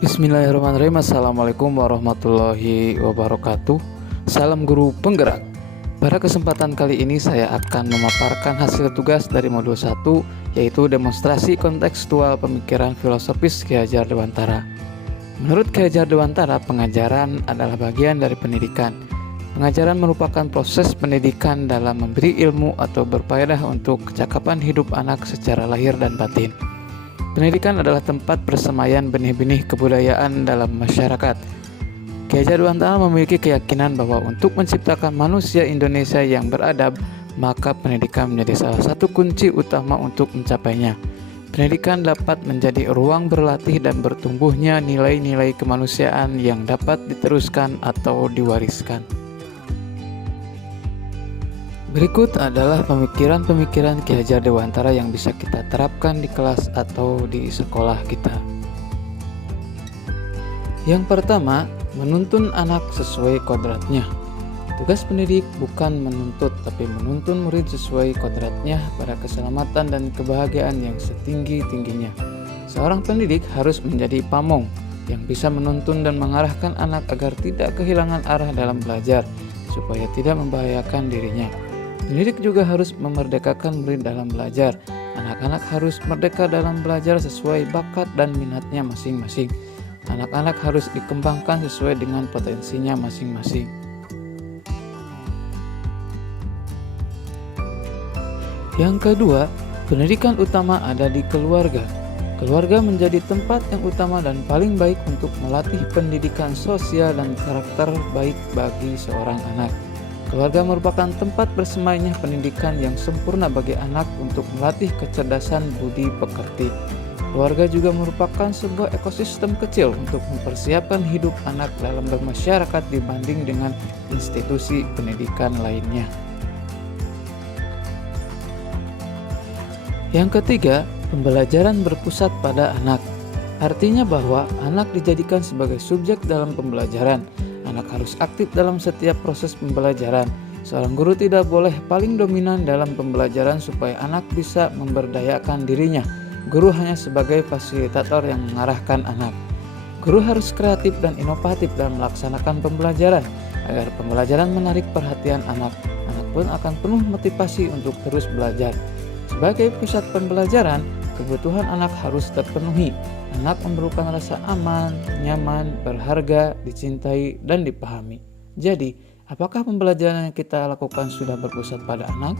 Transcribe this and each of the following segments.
Bismillahirrahmanirrahim. Assalamualaikum warahmatullahi wabarakatuh. Salam guru penggerak. Pada kesempatan kali ini saya akan memaparkan hasil tugas dari modul 1, yaitu demonstrasi kontekstual pemikiran filosofis Ki Hajar Dewantara. Menurut Ki Hajar Dewantara, pengajaran adalah bagian dari pendidikan. Pengajaran merupakan proses pendidikan dalam memberi ilmu atau berfaedah untuk kecakapan hidup anak secara lahir dan batin. Pendidikan adalah tempat persemaian benih-benih kebudayaan dalam masyarakat. Ki Hajar Dewantara memiliki keyakinan bahwa untuk menciptakan manusia Indonesia yang beradab, maka pendidikan menjadi salah satu kunci utama untuk mencapainya. Pendidikan dapat menjadi ruang berlatih dan bertumbuhnya nilai-nilai kemanusiaan yang dapat diteruskan atau diwariskan. Berikut adalah pemikiran-pemikiran Ki Hajar Dewantara yang bisa kita terapkan di kelas atau di sekolah kita. Yang pertama, menuntun anak sesuai kodratnya. Tugas pendidik bukan menuntut, tapi menuntun murid sesuai kodratnya pada keselamatan dan kebahagiaan yang setinggi-tingginya. Seorang pendidik harus menjadi pamong yang bisa menuntun dan mengarahkan anak agar tidak kehilangan arah dalam belajar, supaya tidak membahayakan dirinya. Pendidik juga harus memerdekakan murid dalam belajar. Anak-anak harus merdeka dalam belajar sesuai bakat dan minatnya masing-masing. Anak-anak harus dikembangkan sesuai dengan potensinya masing-masing. Yang kedua, pendidikan utama ada di keluarga. Keluarga menjadi tempat yang utama dan paling baik untuk melatih pendidikan sosial dan karakter baik bagi seorang anak. Keluarga merupakan tempat bersemainya pendidikan yang sempurna bagi anak untuk melatih kecerdasan budi pekerti. Keluarga juga merupakan sebuah ekosistem kecil untuk mempersiapkan hidup anak dalam bermasyarakat dibanding dengan institusi pendidikan lainnya. Yang ketiga, pembelajaran berpusat pada anak. Artinya bahwa anak dijadikan sebagai subjek dalam pembelajaran. Anak harus aktif dalam setiap proses pembelajaran. Seorang guru tidak boleh paling dominan dalam pembelajaran supaya anak bisa memberdayakan dirinya. Guru hanya sebagai fasilitator yang mengarahkan anak. Guru harus kreatif dan inovatif dalam melaksanakan pembelajaran agar pembelajaran menarik perhatian anak. Anak pun akan penuh motivasi untuk terus belajar. Sebagai pusat pembelajaran, kebutuhan anak harus terpenuhi. Anak memerlukan rasa aman, nyaman, berharga, dicintai, dan dipahami. Jadi, apakah pembelajaran yang kita lakukan sudah berpusat pada anak?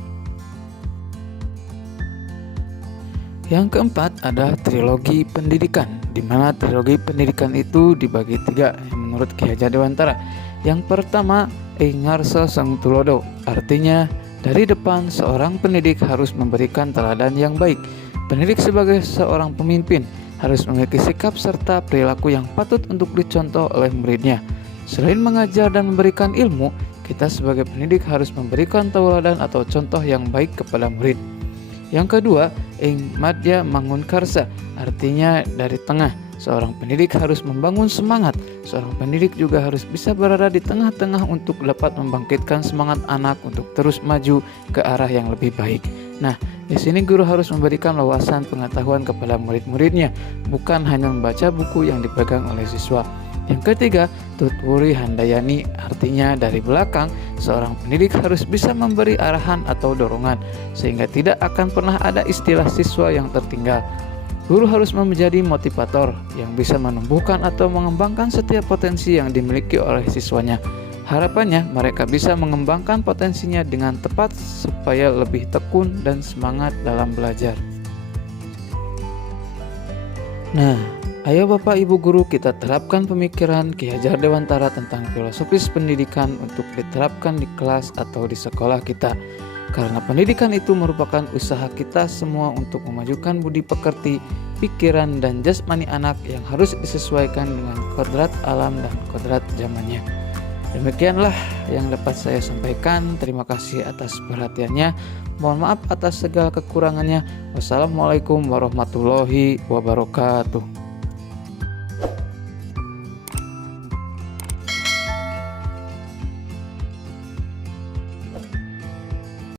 Yang keempat ada trilogi pendidikan, di mana trilogi pendidikan itu dibagi 3 menurut Ki Hajar Dewantara. Yang pertama, ing ngarsa sang tulodo, artinya dari depan seorang pendidik harus memberikan teladan yang baik. Pendidik sebagai seorang pemimpin harus memiliki sikap serta perilaku yang patut untuk dicontoh oleh muridnya. Selain mengajar dan memberikan ilmu, kita sebagai pendidik harus memberikan tauladan atau contoh yang baik kepada murid. Yang kedua, ing madya mangun karsa, artinya dari tengah. Seorang pendidik harus membangun semangat. Seorang pendidik juga harus bisa berada di tengah-tengah untuk dapat membangkitkan semangat anak untuk terus maju ke arah yang lebih baik. Nah, di sini guru harus memberikan wawasan pengetahuan kepada murid-muridnya, bukan hanya membaca buku yang dipegang oleh siswa. Yang ketiga, tutwuri handayani, artinya dari belakang, seorang pendidik harus bisa memberi arahan atau dorongan, sehingga tidak akan pernah ada istilah siswa yang tertinggal. Guru harus menjadi motivator yang bisa menumbuhkan atau mengembangkan setiap potensi yang dimiliki oleh siswanya. Harapannya mereka bisa mengembangkan potensinya dengan tepat supaya lebih tekun dan semangat dalam belajar. Nah, ayo Bapak Ibu guru kita terapkan pemikiran Ki Hajar Dewantara tentang filosofis pendidikan untuk diterapkan di kelas atau di sekolah kita. Karena pendidikan itu merupakan usaha kita semua untuk memajukan budi pekerti, pikiran, dan jasmani anak yang harus disesuaikan dengan kodrat alam dan kodrat zamannya. Demikianlah yang dapat saya sampaikan. Terima kasih atas perhatiannya. Mohon maaf atas segala kekurangannya. Wassalamualaikum warahmatullahi wabarakatuh.